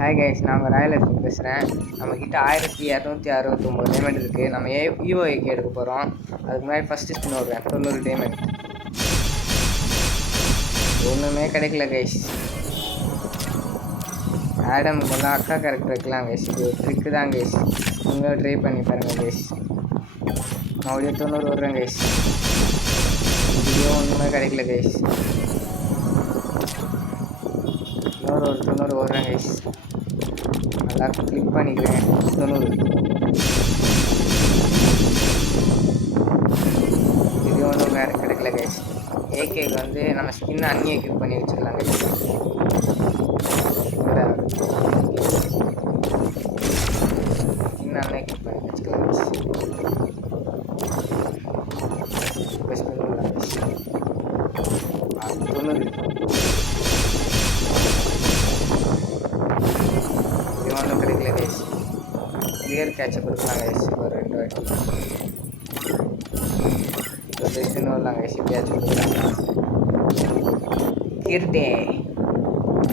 Hi guys, நான் உங்கள் Royal FM பேசுகிறேன். நம்மக்கிட்ட 1269 டைமண்ட் இருக்குது. நம்ம ஈவோஏக்கு எடுக்க போகிறோம். அதுக்கு முன்னாடி ஃபஸ்ட்டு ஸ்பின் வருவேன் 90 டைமண்ட். ஒன்றுமே கிடைக்கல கைஸ். ஆடமுக்கு வந்து அக்கா கேரக்டர் வைக்கலாம் கைஸ். இது ஒரு ட்ரிக்கு தான் கைஸ். நீங்களும் ட்ரை பண்ணி பாருங்கள் கைஸ். மறுபடியும் 90 வருவேன் கைஸ். இதுவும் ஒன்றுமே கிடைக்கல கைஸ். இன்னொரு 90 வருவேன் கைஸ். நல்லா கிளிக் பண்ணிக்கிறேன் 90. இது ஒன்றும் வேறு கிடைக்கல கைஸ். ஏகேக்கு வந்து நம்ம ஸ்கின் அன்னியை கிளிக் பண்ணி வச்சுக்கலாம் கைஸ். ஸ்கின் அன்னியை கிளிக் பண்ணி வச்சுக்கலாம் கைஸ். ப்ரெஸ் பண்ணிடலாம் கைஸ். 90. இது ஒன்றும் கிடைக்கல கைஸ். கிளியர் கேட்சை கொடுக்கலாம் கைஸ். ஒரு 2 வாட்டி ஸ்பின் வரலாம் கைஸ். எப்படியாச்சும் கொடுக்கலாம். கிர்டே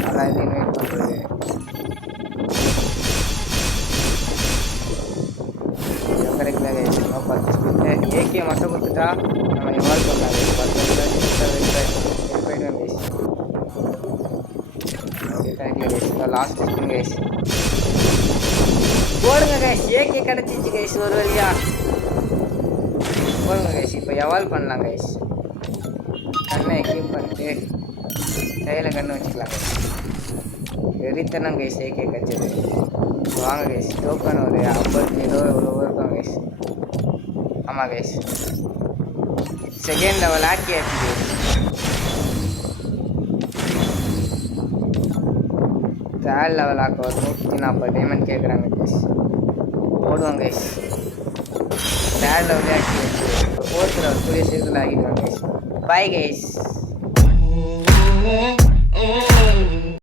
நல்லா இது இன்வைட் பண்ணுறது. இதுவும் கிடைக்கல கைஸ். இன்னும் 10 ஸ்பின் ஏகே மட்டும் கொடுத்துட்டா நம்ம இவால்வ் பண்ணலாம் கைஸ். 10 போயிடுவேன் கைஸ். கிடைக்கல கைஸ். இந்த லாஸ்ட் ஸ்பின் கைஸ். போடுங்க கைஸ். ஏகே கிடச்சிச்சு கைஸ் ஒரு வழியா. போடுங்க கைஸ். இப்போ எவால்வ் பண்ணலாம் கைஸ். கண்ணை எக்யூப் பண்ணிட்டு கையில் கண்ணு வச்சுக்கலாம் கைஸ். வெறித்தனம் கைஸ். ஏகே கிடச்சது. வாங்க கைஸ். டோக்கன் ஒரு 50 ஏதோ எவ்வளோ இருக்கும் கைஸ். ஆமாம் கைஸ். செகண்ட் லெவல் ஆக்கியாச்சு கைஸ். தேர்ட் லெவல் ஆக்க ஒரு 140 டைமண்ட் கேட்குறாங்க கைஸ். போடுவாங்க கைஸ். தேர்ட் லெவலே ஆக்கி வச்சு ஃபோர்த் லெவல் கூடிய சீக்கிரத்தில் ஆகிடுவாங்க கைஸ். Bye guys.